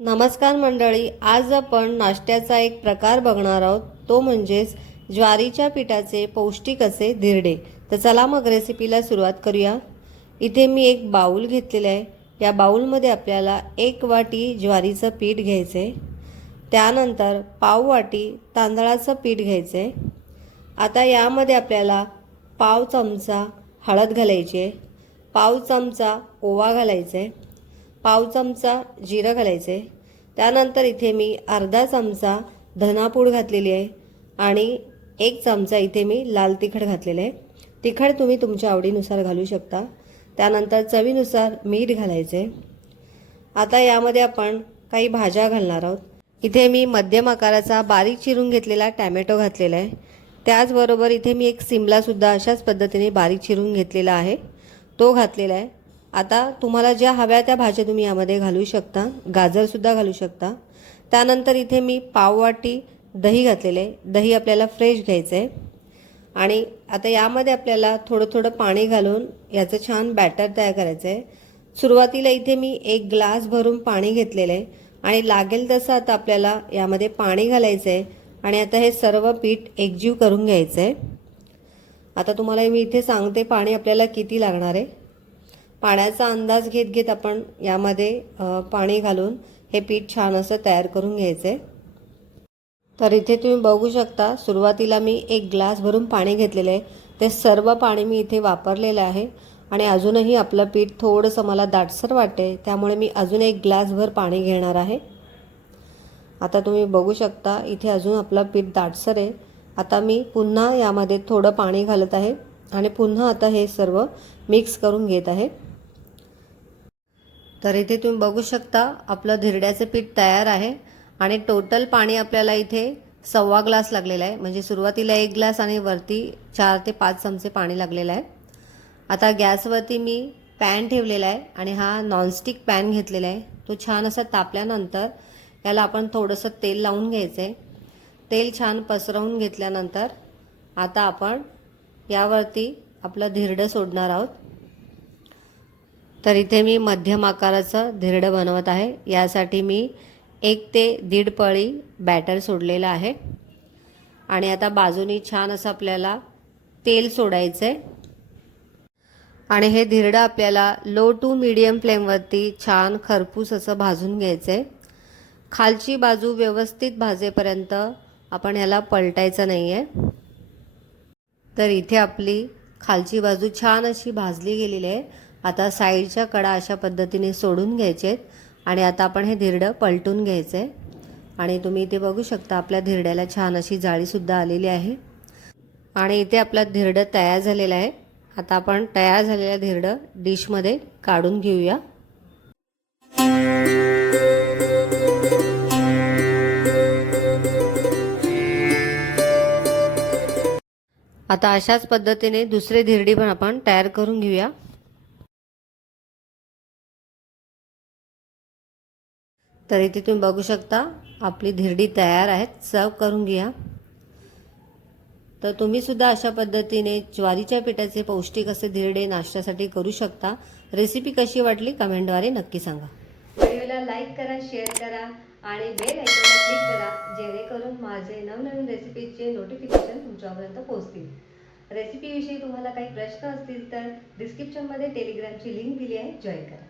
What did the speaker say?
नमस्कार मंडळी आज आपण नाश्त्याचा एक प्रकार बघणार आहोत. तो म्हणजेच ज्वारीच्या पिठाचे पौष्टिक असे धिरडे. तर चला मग रेसिपीला सुरुवात करूया. इथे मी एक बाऊल घेतलेला आहे. या बाऊलमध्ये आपल्याला एक वाटी ज्वारीचं पीठ घ्यायचं आहे त्यानंतर पाव वाटी तांदळाचं पीठ घ्यायचं आहे आता यामध्ये आपल्याला पाव चमचा हळद घालायची आहे. पाव चमचा ओवा घालायचा आहे पाव चमचा जिरं घालायचं. आहे त्यानंतर इथे मी अर्धा चमचा धनापूड घातलेली आहे आणि एक चमचा इथे मी लाल तिखट घातलेलं आहे. तिखट तुम्ही तुमच्या आवडीनुसार घालू शकता. त्यानंतर चवीनुसार मीठ घालायचं. आहे आता यामध्ये आपण काही भाज्या घालणार आहोत. इथे मी मध्यम आकाराचा बारीक चिरून घेतलेला टॅमॅटो घातलेला आहे. त्याचबरोबर इथे मी एक सिमलासुद्धा अशाच पद्धतीने बारीक चिरून घेतलेला आहे. तो घातलेला आहे. आता तुम्हाला ज्या हव्या त्या भाज्या तुम्ही यामध्ये घालू शकता गाजरसुद्धा घालू शकता. त्यानंतर इथे मी पाववाटी दही घातलेले आहे. दही आपल्याला फ्रेश घ्यायचं आहे आणि आता यामध्ये आपल्याला थोडं थोडं पाणी घालून याचं छान बॅटर तयार करायचं आहे सुरुवातीला इथे मी एक ग्लास भरून पाणी घेतलेलं आहे आणि लागेल तसं आता आपल्याला यामध्ये पाणी घालायचं आहे आणि आता हे सर्व पीठ एकजीव करून घ्यायचं आहे आता तुम्हाला मी इथे सांगते पाणी आपल्याला किती लागणार आहे. पाण्याचा अंदाज घेत घेत आपण यामध्ये पाणी घालून हे पीठ छान असं तयार करून घ्यायचं. आहे तर इथे तुम्ही बघू शकता सुरुवातीला मी एक ग्लास भरून पाणी घेतलेलं आहे. ते सर्व पाणी मी इथे वापरलेलं आहे. आणि अजूनही आपलं पीठ थोडंसं मला दाटसर वाटते त्यामुळे मी अजून एक ग्लासभर पाणी घेणार आहे. आता तुम्ही बघू शकता इथे अजून आपलं पीठ दाटसर आहे. आता मी पुन्हा यामध्ये थोडं पाणी घालत आहे. आणि पुन्हा आता हे सर्व मिक्स करून घेत आहे. तर इथे तुम्ही बघू शकता आपलं धिरड्याचं पीठ तयार आहे आणि टोटल पाणी आपल्याला इथे सव्वा ग्लास लागलेला आहे. म्हणजे सुरुवातीला एक ग्लास आणि वरती चार ते पाच चमचे पाणी लागलेलं आहे. आता गॅसवरती मी पॅन ठेवलेला आहे आणि हा नॉनस्टिक पॅन घेतलेला आहे. तो छान असा तापल्यानंतर याला आपण थोडंसं तेल लावून घ्यायचं आहे. तेल छान पसरवून घेतल्यानंतर आता आपण यावरती आपलं धिरडं सोडणार आहोत. तर इथे मी मध्यम आकाराचं धिरडं बनवत आहे. यासाठी मी एक ते दीड पळी बॅटर सोडलेलं आहे. आणि आता बाजूनी छान असं आपल्याला तेल सोडायचं आहे आणि हे धिरडं आपल्याला लो टू मीडियम फ्लेमवरती छान खरपूस असं भाजून घ्यायचं आहे खालची बाजू व्यवस्थित भाजेपर्यंत आपण ह्याला पलटायचं नाही आहे तर इथे आपली खालची बाजू छान अशी भाजली गेलेली आहे. आता साईडच्या कडा अशा पद्धतीने सोडून घ्यायचे आहेत आणि आता आपण हे धिरडं पलटून घ्यायचं. आहे आणि तुम्ही इथे बघू शकता आपल्या धिरड्याला छान अशी जाळीसुद्धा आलेली आहे. आणि इथे आपलं धिरडं तयार झालेलं आहे. आता आपण तयार झालेलं धिरडं डिशमध्ये काढून घेऊया. आता अशाच पद्धतीने दुसरे धिरडी पण आपण तयार करून घेऊया. तर इथे तुम्ही बघू शकता. आपली धिरडी तयार आहेत सर्व करून घ्या. तर तुम्ही सुद्धा अशा पद्धतीने ज्वारीच्या पिठाचे पौष्टिक असे धिरडे नाश्त्यासाठी करू शकता. रेसिपी कशी वाटली कमेंटद्वारे नक्की सांगा. व्हिडिओला लाईक करा शेअर करा आणि बेल आयकॉनला क्लिक करा जेणेकरून माझे नवनवीन रेसिपीचे नोटिफिकेशन तुमच्यापर्यंत पोहोचतील. रेसिपीविषयी तुम्हाला काही प्रश्न असतील तर डिस्क्रिप्शनमध्ये टेलिग्रामची लिंक दिली आहे. जॉईन करा.